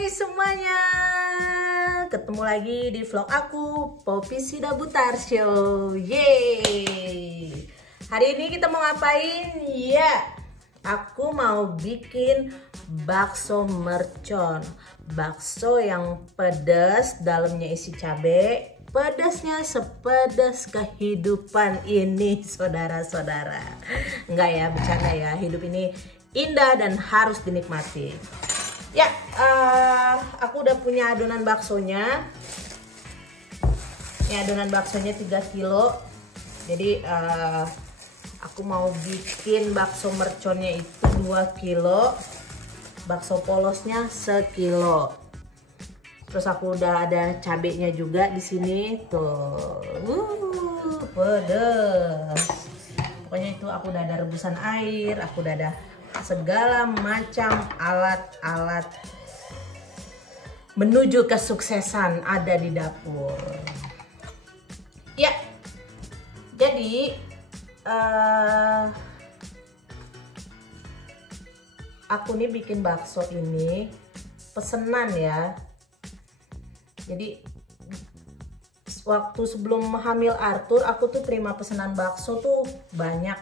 Hai semuanya, ketemu lagi di vlog aku, Poppy Sidabutar Show. Yeay. Hari ini kita mau ngapain? Ya, aku mau bikin bakso mercon. Bakso yang pedas, dalamnya isi cabai. Pedasnya sepedas kehidupan ini, saudara-saudara. Enggak ya, bercanda ya. Hidup ini indah dan harus dinikmati. Ya, aku udah punya adonan baksonya. Ini adonan baksonya 3 kilo. Jadi aku mau bikin bakso merconnya itu 2 kilo. Bakso polosnya 1 kilo. Terus aku udah ada cabenya juga di sini tuh. Pedas. Pokoknya itu aku udah ada rebusan air, aku udah ada segala macam alat-alat menuju kesuksesan ada di dapur. Ya, jadi aku nih bikin bakso ini pesenan ya. Jadi waktu sebelum hamil Arthur aku tuh terima pesanan bakso tuh banyak,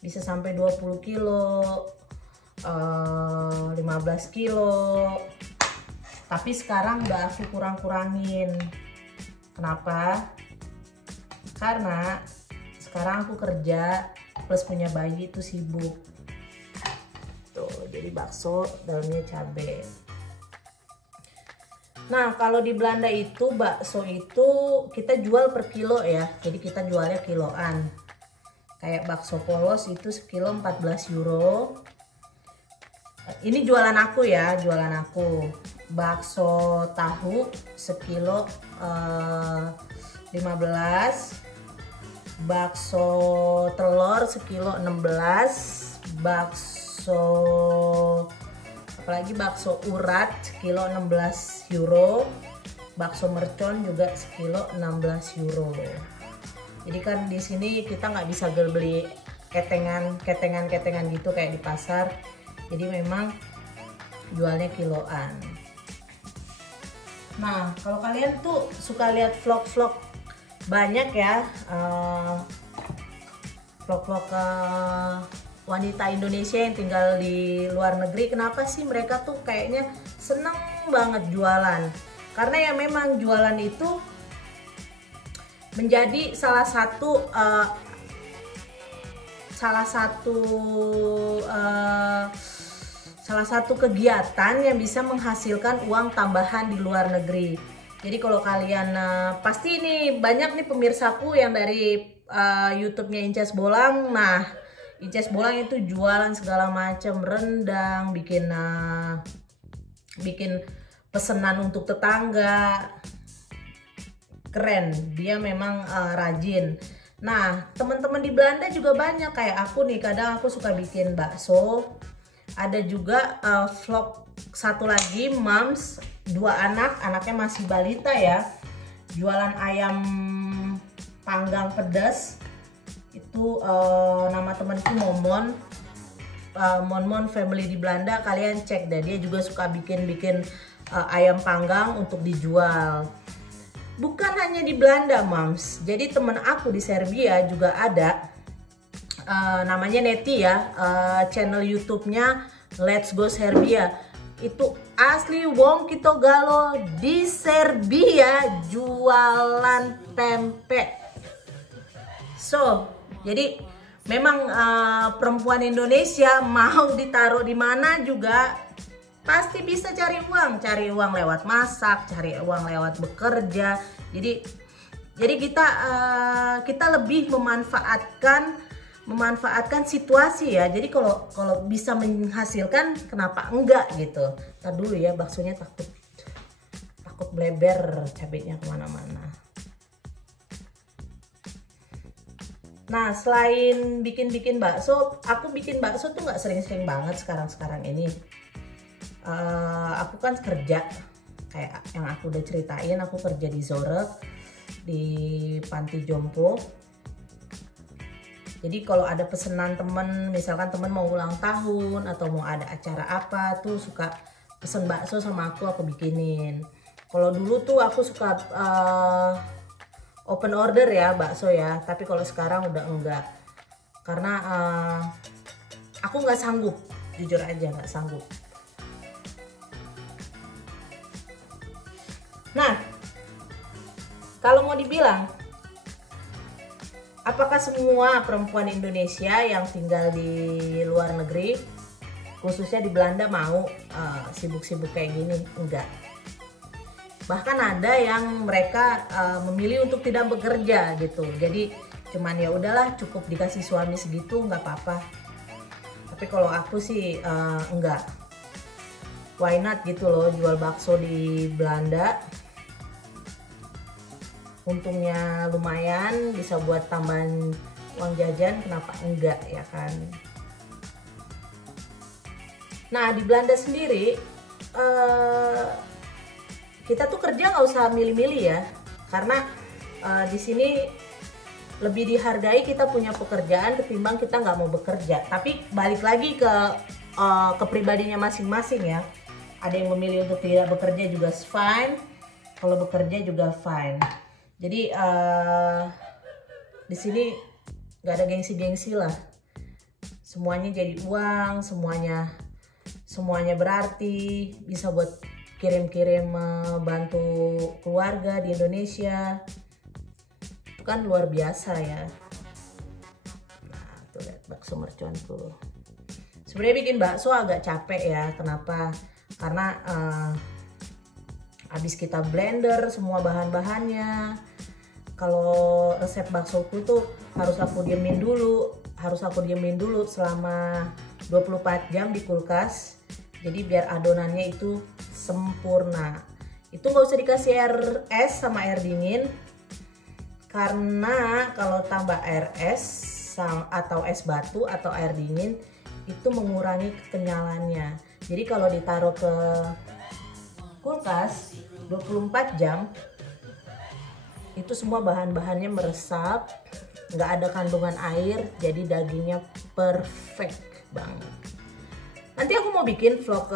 bisa sampai 20 kilo, 15 kilo. Tapi sekarang udah aku kurang-kurangin. Kenapa? Karena sekarang aku kerja plus punya bayi itu sibuk. Tuh, jadi bakso dalamnya cabai. Nah, kalau di Belanda itu bakso itu kita jual per kilo ya. Jadi kita jualnya kiloan. Kayak bakso polos itu sekilo 14 euro. Ini jualan aku ya, jualan aku. Bakso tahu sekilo 15. Bakso telur sekilo 16. Bakso apalagi bakso urat sekilo 16 euro. Bakso mercon juga sekilo 16 euro. Jadi kan di sini kita nggak bisa beli ketengan gitu kayak di pasar. Jadi memang jualnya kiloan. Nah, kalau kalian tuh suka lihat vlog-vlog banyak ya, vlog-vlog wanita Indonesia yang tinggal di luar negeri, kenapa sih mereka tuh kayaknya seneng banget jualan? Karena ya memang jualan itu menjadi salah satu kegiatan yang bisa menghasilkan uang tambahan di luar negeri. Jadi kalau kalian pasti ini banyak nih pemirsaku yang dari YouTube-nya Inces Bolang. Nah, Inces Bolang itu jualan segala macam, rendang, bikin pesanan untuk tetangga. Keren, dia memang rajin. Nah, teman-teman di Belanda juga banyak kayak aku nih, kadang aku suka bikin bakso. Ada juga vlog satu lagi, moms, 2 anak, anaknya masih balita ya, jualan ayam panggang pedas. Itu nama temanku Momon, Monmon Family di Belanda. Kalian cek deh, dia juga suka bikin ayam panggang untuk dijual. Bukan hanya di Belanda, moms. Jadi temen aku di Serbia juga ada, namanya Neti ya, channel YouTube-nya Let's Go Serbia. Itu asli wong Kitogalo di Serbia jualan pempek. So, jadi memang perempuan Indonesia mau ditaruh di mana juga pasti bisa cari uang lewat masak, cari uang lewat bekerja. Jadi kita lebih memanfaatkan situasi ya. Jadi kalau bisa menghasilkan, kenapa enggak gitu. Ntar dulu ya, baksonya takut bleber cabenya kemana-mana. Nah, selain bikin bakso, aku bikin bakso tuh nggak sering-sering banget sekarang ini. Aku kan kerja, kayak yang aku udah ceritain, aku kerja di Zorek, di panti jompo. Jadi kalau ada pesanan temen, misalkan temen mau ulang tahun atau mau ada acara apa tuh suka pesen bakso sama aku bikinin. Kalau dulu tuh aku suka open order ya bakso ya, tapi kalau sekarang udah enggak, karena aku nggak sanggup, jujur aja nggak sanggup. Nah, kalau mau dibilang apakah semua perempuan Indonesia yang tinggal di luar negeri, khususnya di Belanda, mau sibuk-sibuk kayak gini? Enggak. Bahkan ada yang mereka memilih untuk tidak bekerja gitu. Jadi cuman ya udahlah, cukup dikasih suami segitu nggak apa-apa. Tapi kalau aku sih enggak. Why not gitu loh, jual bakso di Belanda. Untungnya lumayan, bisa buat tambahan uang jajan, kenapa enggak ya kan. Nah, di Belanda sendiri kita tuh kerja nggak usah milih-milih ya, karena di sini lebih dihargai kita punya pekerjaan ketimbang kita nggak mau bekerja. Tapi balik lagi ke pribadinya masing-masing ya. Ada yang memilih untuk tidak bekerja juga fine, kalau bekerja juga fine. Jadi di sini nggak ada gengsi-gengsi lah. Semuanya jadi uang, semuanya berarti, bisa buat kirim-kirim bantu keluarga di Indonesia. Itu kan luar biasa ya. Nah, tuh lihat bakso merconku. Sebenarnya bikin bakso agak capek ya. Kenapa? Karena habis kita blender semua bahan-bahannya. Kalau resep baksoku tuh harus aku diemin dulu selama 24 jam di kulkas. Jadi biar adonannya itu sempurna. Itu nggak usah dikasih air es sama air dingin, karena kalau tambah air es atau es batu atau air dingin itu mengurangi kekenyalannya. Jadi kalau ditaruh ke kulkas 24 jam itu semua bahan-bahannya meresap, nggak ada kandungan air, jadi dagingnya perfect banget. Nanti aku mau bikin vlog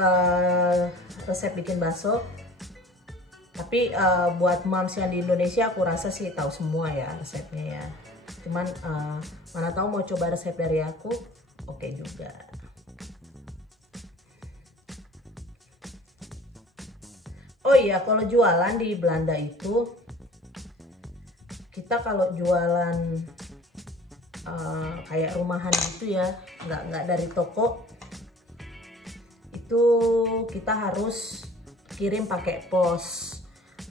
resep bikin bakso. Tapi buat moms yang di Indonesia aku rasa sih tahu semua ya resepnya ya. Cuman mana tahu mau coba resep dari aku, oke juga. Oh iya, kalau jualan di Belanda itu, kita kalau jualan kayak rumahan gitu ya, nggak dari toko, itu kita harus kirim pakai pos,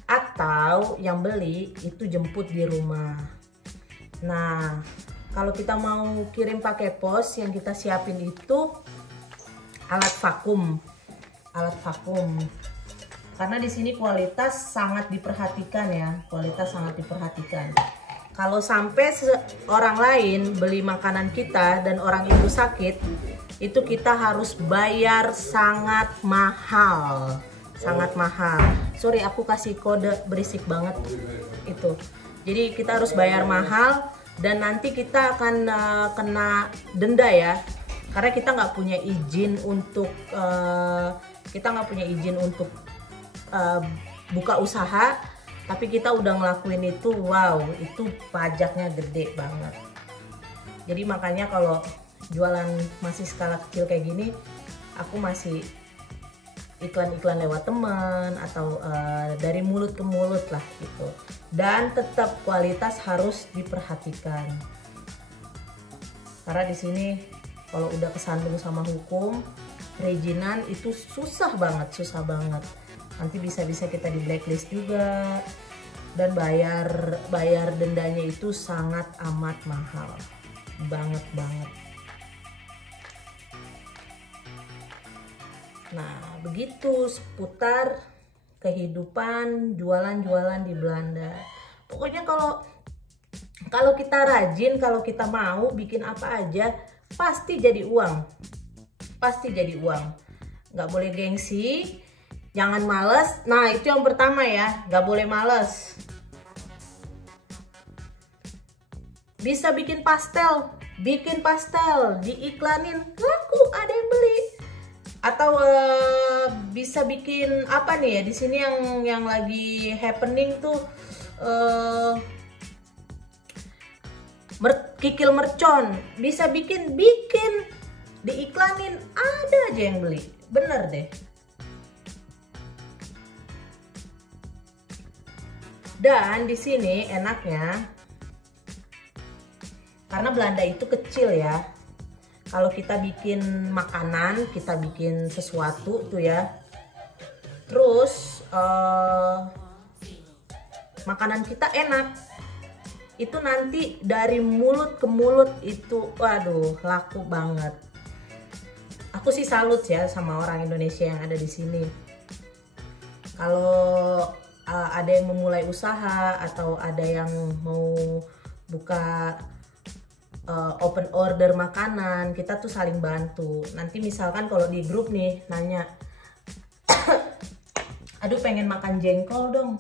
atau yang beli itu jemput di rumah. Nah, kalau kita mau kirim pakai pos, yang kita siapin itu alat vakum. Karena di sini kualitas sangat diperhatikan ya, Kalau sampai orang lain beli makanan kita dan orang itu sakit, itu kita harus bayar sangat mahal. Sorry, aku kasih kode berisik banget itu. Jadi kita harus bayar mahal, dan nanti kita akan kena denda ya, karena kita nggak punya izin untuk buka usaha, tapi kita udah ngelakuin itu. Wow, itu pajaknya gede banget. Jadi makanya kalau jualan masih skala kecil kayak gini, aku masih iklan-iklan lewat teman atau dari mulut ke mulut lah gitu. Dan tetap kualitas harus diperhatikan, karena di sini kalau udah kesandung sama hukum, perizinan itu susah banget. Nanti bisa-bisa kita di blacklist juga, dan bayar dendanya itu sangat amat mahal banget. Nah, begitu seputar kehidupan jualan-jualan di Belanda. Pokoknya kalau kita rajin, kalau kita mau bikin apa aja, pasti jadi uang. Nggak boleh gengsi, jangan males. Nah, itu yang pertama ya, nggak boleh males. Bisa bikin pastel, diiklanin, laku, ada yang beli. Atau bisa bikin apa nih ya, di sini yang lagi happening tuh kikil mercon, bisa bikin diiklanin, ada aja yang beli, bener deh. Dan di sini enaknya karena Belanda itu kecil ya. Kalau kita bikin makanan, kita bikin sesuatu tuh ya, terus makanan kita enak, itu nanti dari mulut ke mulut itu, waduh, laku banget. Aku sih salut ya sama orang Indonesia yang ada di sini. Kalau ada yang memulai usaha atau ada yang mau buka open order makanan, kita tuh saling bantu. Nanti misalkan kalau di grup nih nanya, aduh pengen makan jengkol dong,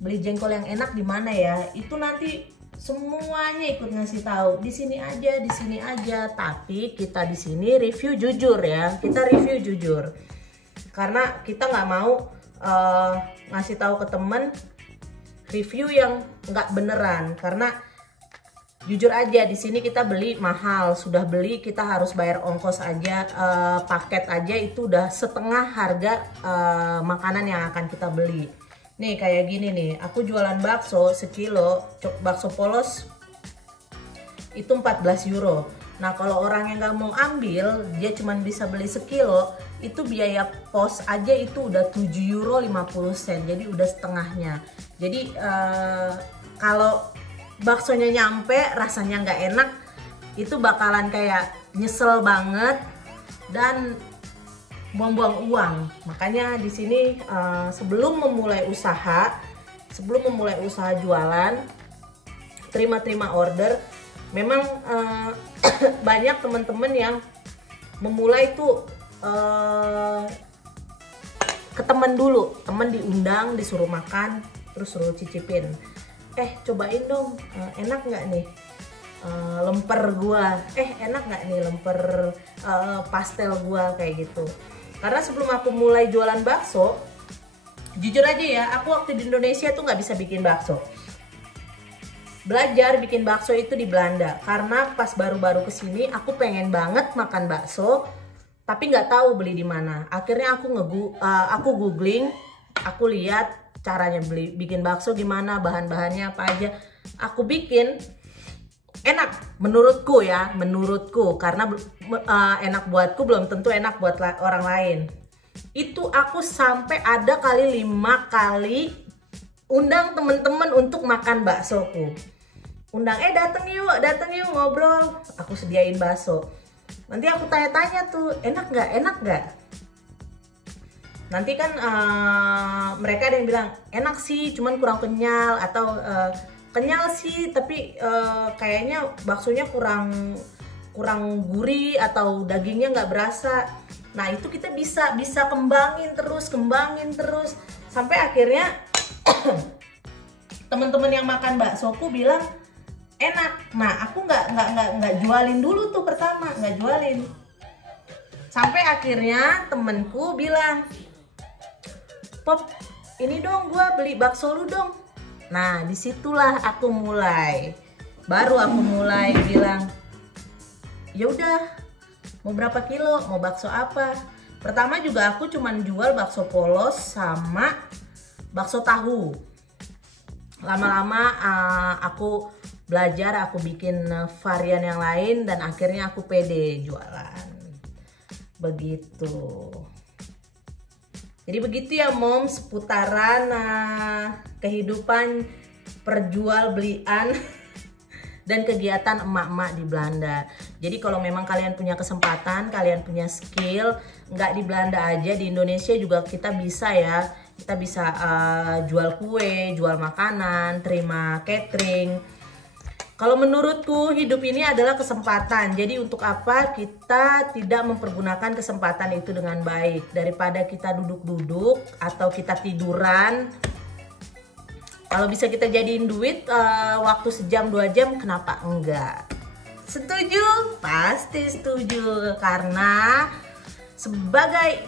beli jengkol yang enak di mana ya? Itu nanti semuanya ikut ngasih tahu, di sini aja, di sini aja. Tapi kita di sini review jujur ya, kita review jujur, karena kita nggak mau ngasih tahu ke temen review yang nggak beneran. Karena jujur aja di sini kita beli mahal, sudah beli kita harus bayar ongkos aja, paket aja itu udah setengah harga makanan yang akan kita beli. Nih kayak gini nih, aku jualan bakso sekilo, bakso polos itu 14 euro. Nah kalau orang yang nggak mau ambil, dia cuma bisa beli sekilo, itu biaya pos aja itu udah 7 euro 50 sen, jadi udah setengahnya. Jadi kalau baksonya nyampe rasanya nggak enak, itu bakalan kayak nyesel banget dan buang-buang uang. Makanya di sini sebelum memulai usaha jualan, terima order, memang banyak teman-teman yang memulai tuh ke temen dulu, temen diundang, disuruh makan, terus suruh cicipin. Cobain dong, enak nggak nih lemper gua, enak nggak nih lemper pastel gua, kayak gitu. Karena sebelum aku mulai jualan bakso, jujur aja ya, aku waktu di Indonesia tuh nggak bisa bikin bakso. Belajar bikin bakso itu di Belanda, karena pas baru-baru kesini aku pengen banget makan bakso, tapi nggak tahu beli di mana. Akhirnya aku googling, aku lihat caranya bikin bakso gimana, bahan-bahannya apa aja. Aku bikin, enak menurutku ya, karena enak buatku belum tentu enak buat orang lain. Itu aku sampai ada kali 5 kali undang temen-temen untuk makan baksoku. Undang, dateng yuk ngobrol, aku sediain bakso. Nanti aku tanya-tanya tuh, enak nggak? Nanti kan mereka ada yang bilang enak sih, cuman kurang kenyal, atau kenyal sih tapi kayaknya baksonya kurang gurih atau dagingnya nggak berasa. Nah itu kita bisa kembangin terus sampai akhirnya teman-teman yang makan baksoku bilang enak. Nah aku nggak jualin dulu tuh, pertama nggak jualin, sampai akhirnya temenku bilang, Pop, ini dong gua beli bakso lu dong. Nah disitulah aku mulai bilang, ya udah, mau berapa kilo, mau bakso apa. Pertama juga aku cuman jual bakso polos sama bakso tahu. Lama-lama aku belajar, aku bikin varian yang lain, dan akhirnya aku pede jualan. Begitu. Jadi begitu ya moms, putaran kehidupan perjualbelian dan kegiatan emak-emak di Belanda. Jadi kalau memang kalian punya kesempatan, kalian punya skill, nggak di Belanda aja, di Indonesia juga kita bisa ya. Kita bisa jual kue, jual makanan, terima catering. Kalau menurutku hidup ini adalah kesempatan. Jadi untuk apa kita tidak mempergunakan kesempatan itu dengan baik? Daripada kita duduk-duduk atau kita tiduran. Kalau bisa kita jadiin duit waktu sejam 2 jam, kenapa enggak? Setuju? Pasti setuju. Karena sebagai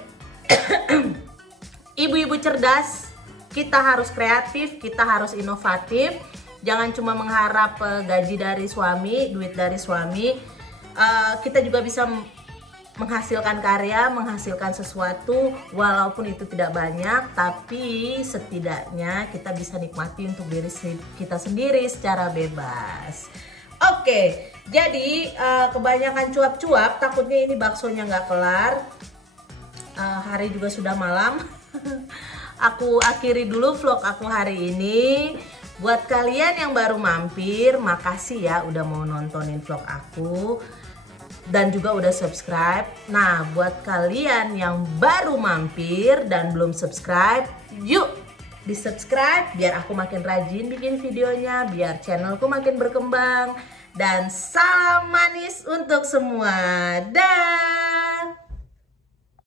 Ibu-ibu cerdas, kita harus kreatif, kita harus inovatif. Jangan cuma mengharap gaji dari suami, duit dari suami. Kita juga bisa menghasilkan karya, menghasilkan sesuatu, walaupun itu tidak banyak, tapi setidaknya kita bisa nikmati untuk diri kita sendiri secara bebas. Oke, jadi kebanyakan cuap-cuap, takutnya ini baksonya nggak kelar. Hari juga sudah malam. Aku akhiri dulu vlog aku hari ini. Buat kalian yang baru mampir, makasih ya udah mau nontonin vlog aku dan juga udah subscribe. Nah, buat kalian yang baru mampir dan belum subscribe, yuk di subscribe biar aku makin rajin bikin videonya, biar channelku makin berkembang. Dan salam manis untuk semua. Dah.